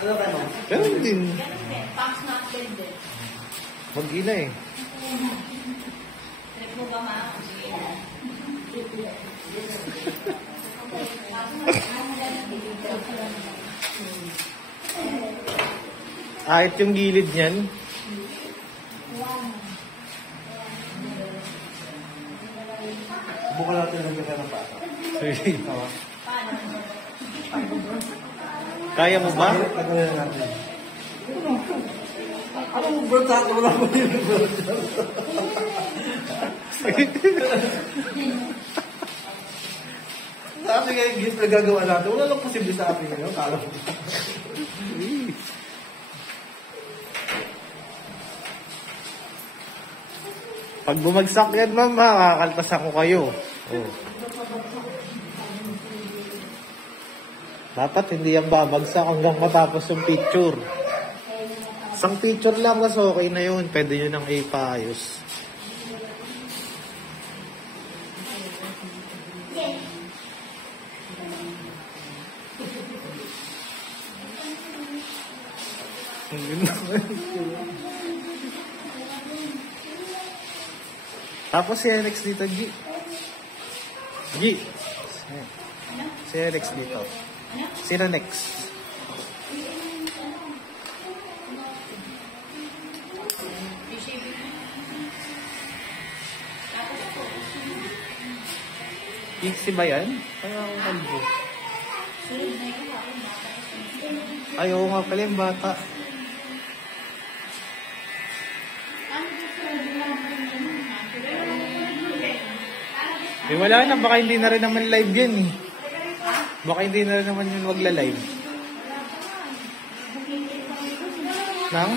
Ano ba mo? Pero hindi. Pumps natin din. Mag-ina eh. Trip mo ba ma? Ahit yung gilid niyan. Buka natin ng ganda ng pata. Sige. Kaya mo ba? Tagalan natin. Ano mo bro? Tato mo lang mo yun bro. Sabi nga yung gift na gagawa natin, wala lang posible sa atin ngayon. Kala mo. Pag bumagsak yan, ma'am, makakalpasan ko kayo. Oh. Dapat hindi yan babagsak hanggang matapos yung picture. Isang picture lang, mas okay na yun. Pwede nyo nang ipaayos. Tapos si Alex dito, G. G. Si Alex dito. Sino next? Pixie ba yan? Parang kalbo. Ay, oo nga pala yung bata. Eh, wala na. Baka hindi na rin naman live yan eh. Baka hindi na rin naman yun magla-live. Nang?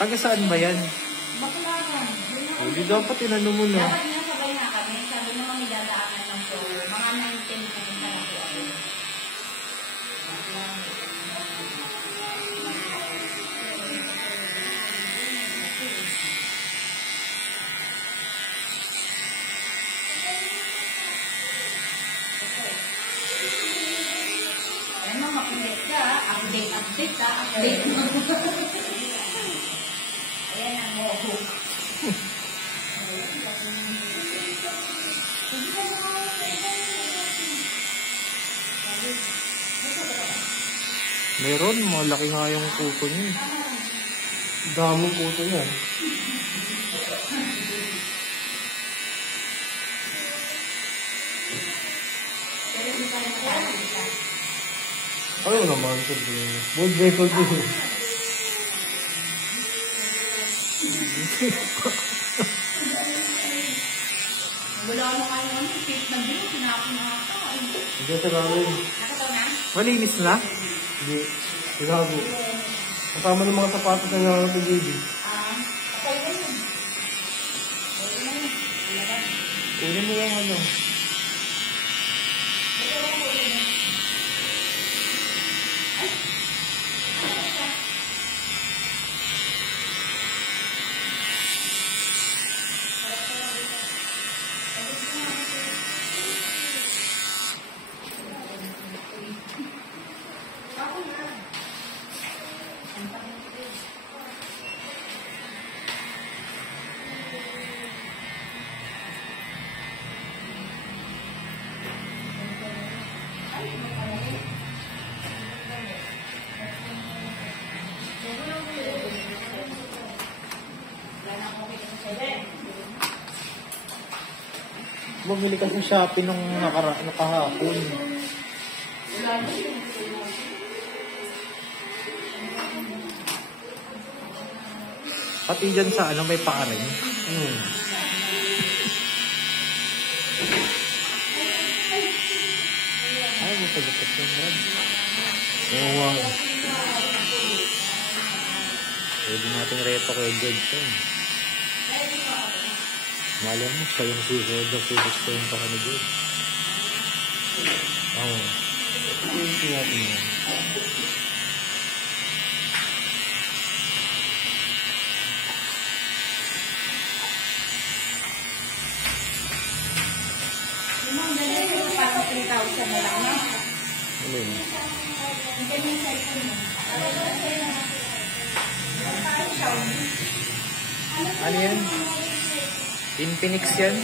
Taga saan ba yan? Baklaran. Hindi dapat tinanong mo na. Dapat nga sabay na kami. Sabi mo kami dadaanan ng floor. Mga 19 minutes na lang po ako. Ay, makinig ka. Update ka. Update mo. Ayan ang mohok. Meron, malaki nga yung kuko niya. Daming puto yan. Ayaw naman ito din. World record din. Wala mo kayo ano, tape na din, sinapin na ako. Hindi sa namin. Nakataw na? Malinis na? Hindi. Sinabi. Kasama ng mga sapatos na nga ng baby. Okay na yun. Kunin mo yung ano. Bumili ka sa Shopee nung nakahapon. Pati dyan sa ano may paaring. Ay, may pagkakit yung brad. Oo, wow. Pwede natin reto kay George. Malay mo, siya yung susunod na physics ko yung pakanagod. Oo. Hindi natin yan. Yung mga ganyan yung parang 3,000 na lang, no? Ano yun? Yung ganyan yung cellphone mo. Ano yan? Infinix yan?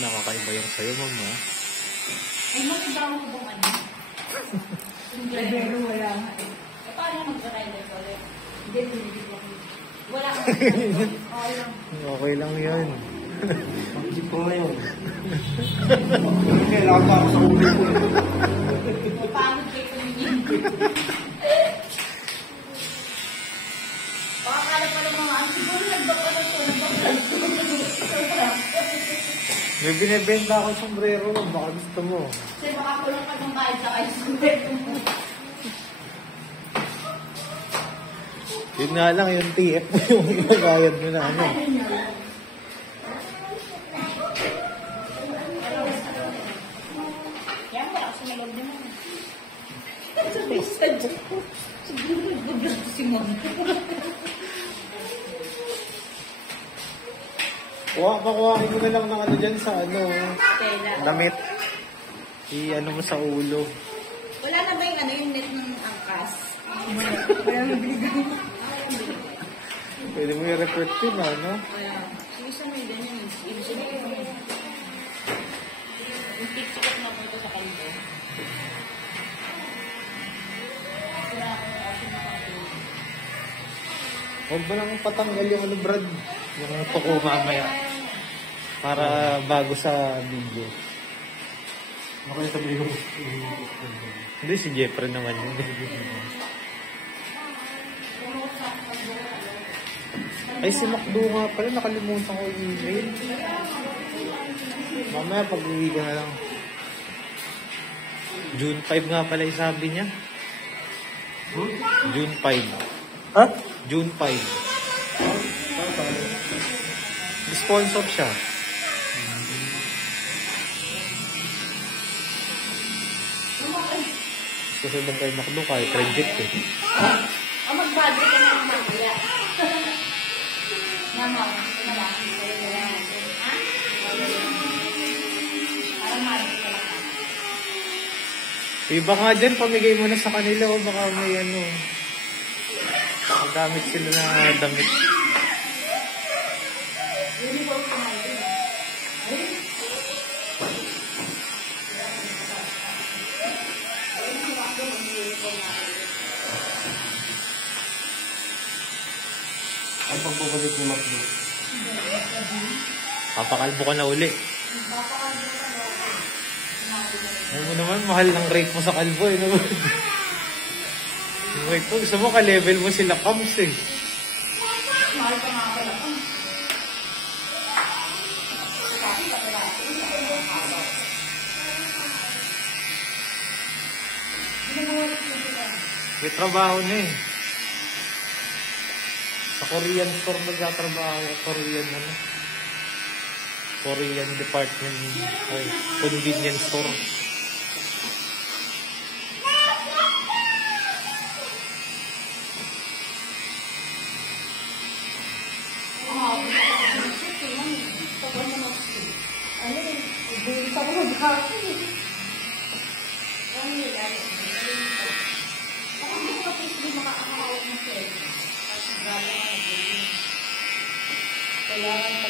Nakakaiba yung sa'yo, mama. Ay, mag-ibaw mo bang ano? Yung driver, wala nga eh. Eh, paano mag-driver ulit? Hindi lang. Wala ka. Okay lang. Okay lang yun. Mag-jeep ko ngayon. Kailangan pa ako sa ulo ko. Pagod kayo kumingin. Baka kala pa ng mga ano, siguro nagbabalik ko. May binibenta akong sombrero, baka gusto mo. Kasi baka kulang pa ng kahit sa kayo sumero mo. Yun nga lang, yung TF mo yung gagayad mo na ano. Yan, wala kasi malog din mo. Siguro nagbablog si Mom. Pakuhain mo na lang ng ano dyan sa ano, Tela. damit. I-ano mo sa ulo. Wala na ba yung ano yung net ng angkas? Wala na biligay. Pwede mo i-report yun, ano? Wala. Sige sa may ganyan. Ibig sabihin mo. Yung tiktok na po ito sa kanto. Huwag mo nang patanggal yung ano, Brad. Yung tuko mamaya. Para bago sa video. Okay, sabihin ko. Hindi, si Jeffrey naman yun. Ay, si Macdo nga pala. Nakalimutan ko yung email. Mamaya, pag-uwi ka na lang. June 5 nga pala yung sabi niya. June 5. Ha? June 5. Sponsor siya. Kasi doon kay Macdo, kahit reject eh. O mag-budget ka na mamaya. Mama, ito na lang. Sa'yo na lang. Ha? Para mabit ka lang. Iba nga dyan, pamigay mo na sa kanila o baka may ano. Magamit sila na damit. Uniform ko na yun. Ang pagbabalik ni Macdo. Papakalbo ka na uli. Ano mo naman, mahal ng rate mo sa kalbo eh. Naman. Yung rate mo, gusto mo ka-level mo sila Kams eh. Mahal ka nga pala. May trabaho na eh. Sa Korean store magtatrabaho. Korean ano. Korean department. Ay, convenience store.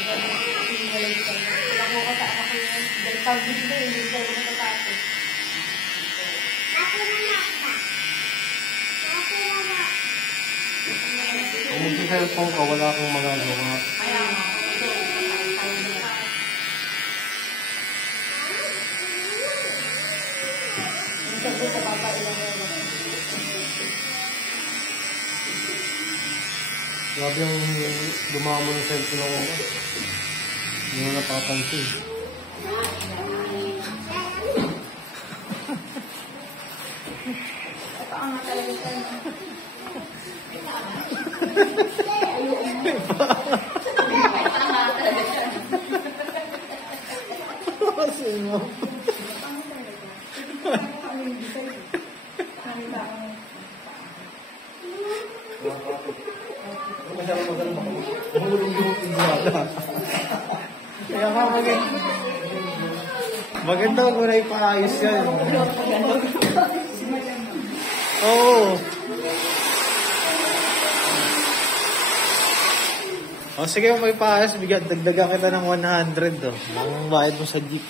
Ako ka ako yun. Dahil pag dito, hindi tayo matatapos. Kung mag-cellphone ka, wala kang magagawa. Kaya nga. Sabi sa papa ilang yun. Grabe yung dumamo ng cellphone ako. Hindi mo napapansin. Ito ang nakalagay ka na. Kasi mo. Kaya ka maganda ko na ipaayos yan. Oo. O sige, may paayos, dagdagan kita ng 100 oh. Ang bayad mo sa jeep.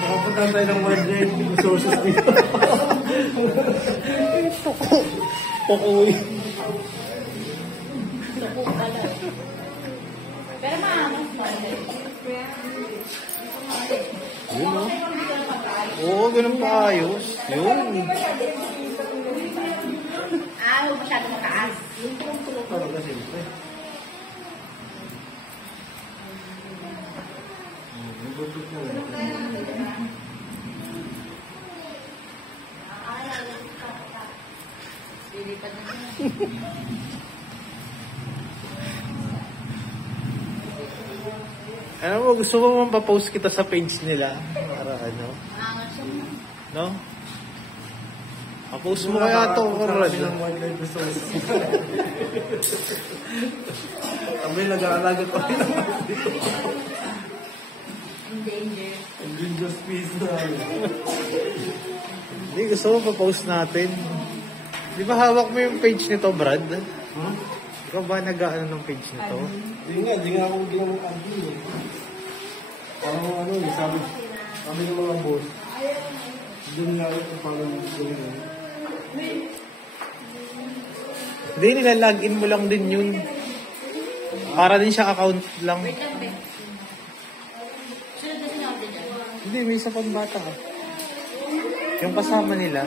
Makapuntahan tayo ng wide resources dito. Pukuy. Pero maangas mo. Yun o. Oo, ganun paayos. Yun. Huwag masyado mataas. Yung tulog-tulog. Talaga siyempre. Nagbutot na lang. Lilipad na niya. Ano mo, gusto mo mapapost kita sa page nila? Para ano? Maangas siya. No? Mapost mo kaya ito, Conrad. ng wide resources. Kami nag-aalaga pa rin naman dito. In danger. Ang dangerous piece na. Hindi, gusto mo pa-post natin. Di ba hawak mo yung page nito, Brad? Hmm? Ikaw ba nag-ano ng page nito? Di nga ako ginawang admin eh. Parang ano eh, sabi ng mga boss. Doon nga ito parang gawin. Hindi, nilalagin mo lang din yun. Para din siya account lang. Wait lang, Bek. Sunod na sinabi dyan. Hindi, may isa pang bata ka. Yung kasama nila.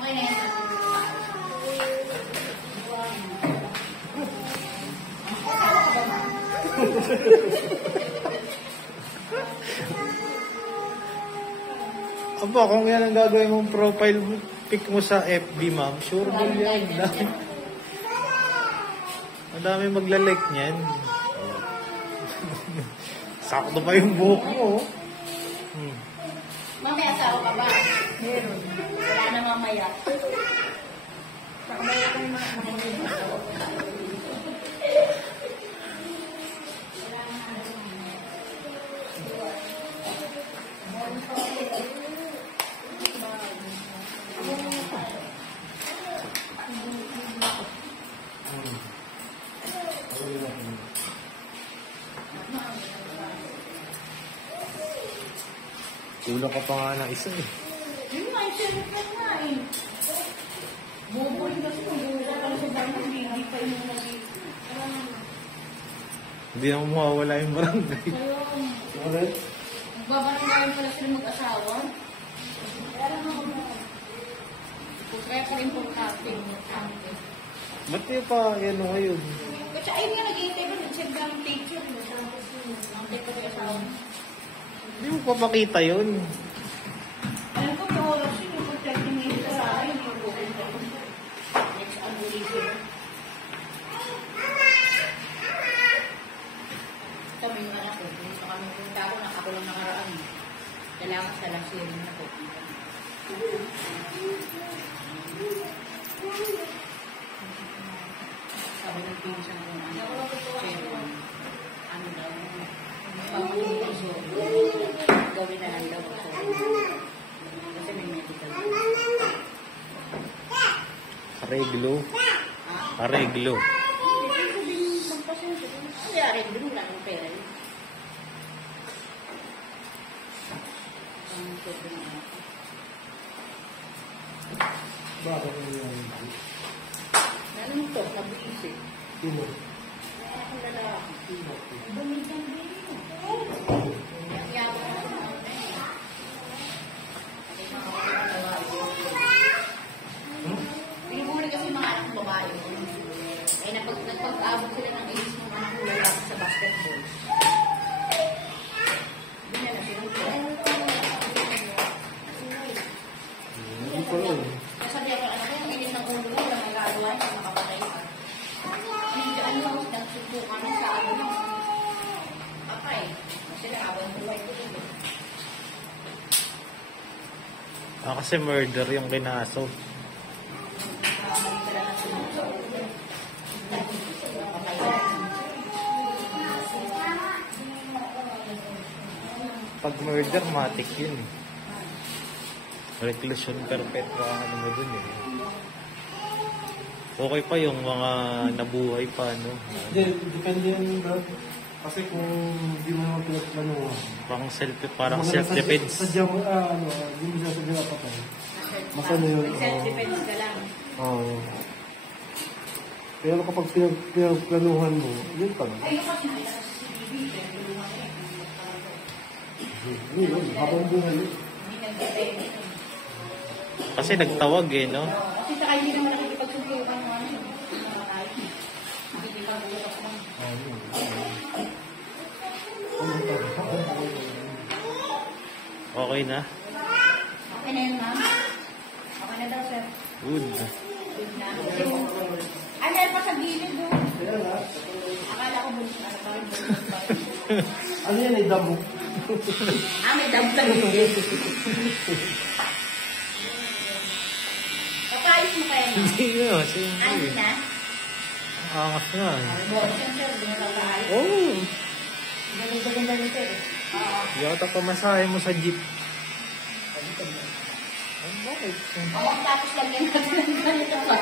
Okay na yan. Aba, kung yan ang gagawin mong profile pic mo sa FB, ma'am, sure mo yan. Ang dami magla-like niyan. Sakto pa yung buhok mo. Mamaya asawa ka ba? Meron. Wala na mamaya. Mamaya ka yung mga Kulang ka pa nga ng isa eh. yun nga, i-share ka nga eh. Bubuhin kasi kung bubuhin ka lang sa barangay, hindi pa yung naging. Hindi na mawawala yung barangay. Ayun. Alright? Magbabarangay pala sila mag-asawa. Kaya lang ako na. Kaya pa rin po natin. Ba't niyo pa yan ngayon? Kasi ayun nga nag-iintay ko, nag-check na ang picture. Nag-check ko yung asawa. Hindi mo pa makita yun. Alam ko, may oras yun. Yung check na ngayon sa akin. Yung bukong ko. Next, ano reason. Sabi yung anak ko, gusto kami punta ako, ako lang nakaraan. Kailangan sa lang sharing na po. Sabi ng pinsan ko na ano daw, pamilya gawin na lang daw. Kasi may medical. Areglo. Areglo. Kasi areglo, wala ng pera yun. Ang pwede na ako. Bakit ano yan? Ano to? Nabisip. Sino? Ang lalaki. Sino? Bumigyan din yun. Yayawa na naman. Binibuli kasi mga anak babae. Eh, nagpag-abot sila ng age ng anak ko lalaki sa basketball. Hindi na nasinunod. Hindi ko yun. Sabi ako, anak ko, ang init ng ulo mo, walang magagawa na makapatay ka. Hindi, ano, nagsubukan sa ano ng patay. Kasi nakabang buhay ko dito. Kasi murder yung kinaso. Pag murder, matik yun. Reclusion perpetua ang ano mo dun eh. Okay pa yung mga nabuhay pa, no? Hindi, depende yan, bro. Kasi kung hindi mo naman pinagplanuhan. Parang self-defense. Sadya mo, hindi mo siya sadya napatay. Mas ano yun? Self-defense ka lang. Oo. Pero kapag pinagplanuhan mo, yun pa lang. Ayun kasi nakita ko sa CCTV, tulungan eh. Hindi yun, habang buhay yun. Hindi nag-depende. Kasi nagtawag eh, no? Kasi sa hindi naman nakikipagsubukan mo ano yun. Nakakay. Nakikipag-utak mo. Okay na? Okay na yun, ma'am? Okay na daw, sir. Good. Good na. Ay, meron pa sa gilid, oh. Akala ko bulis na. Parang bulis pa. Ano yan, ay damo? May dam sa gilid. Kapayos mo kayo, no? Hindi nga, Ano siyempre. na? Ang angas nga eh. Siyempre, hindi na kapayos. Oh! Ganda-ganda nito, eh. Oo. Yata pamasahe mo sa jeep. Bakit? Ako tapos lang yan natin ng ganito pa.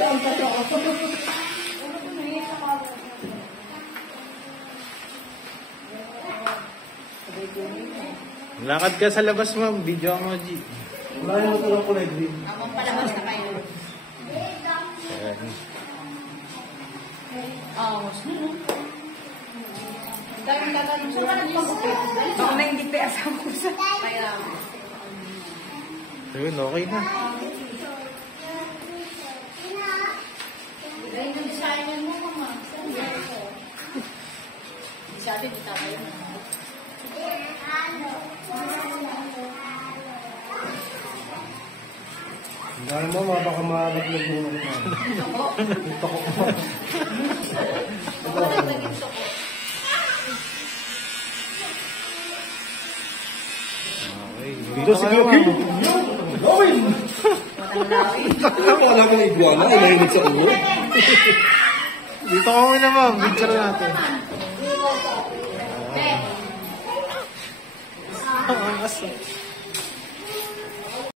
Ang totoo. Lakad ka sa labas, ma'am. Video mo, G. Wala yung matulong kulay green. Amang palabas na kayo. Ayan. Awas na, no? Dahil gagawin. Saan ka nagpagupit? Baka may hindi pa asang kusa. Kaya, Ayun, okay na. dahil yung designer mo, mama. Hindi sa atin, di tayo na. Dahil mo, baka malaglag mo naman. Ito ko. Ako na naging soko. Okay. Dito si Kuya Kim. Gawin! Wala kang iguana, inahinit sa ulo. Dito ka muna, ma'am. Picture natin. Okay. Ang angas eh.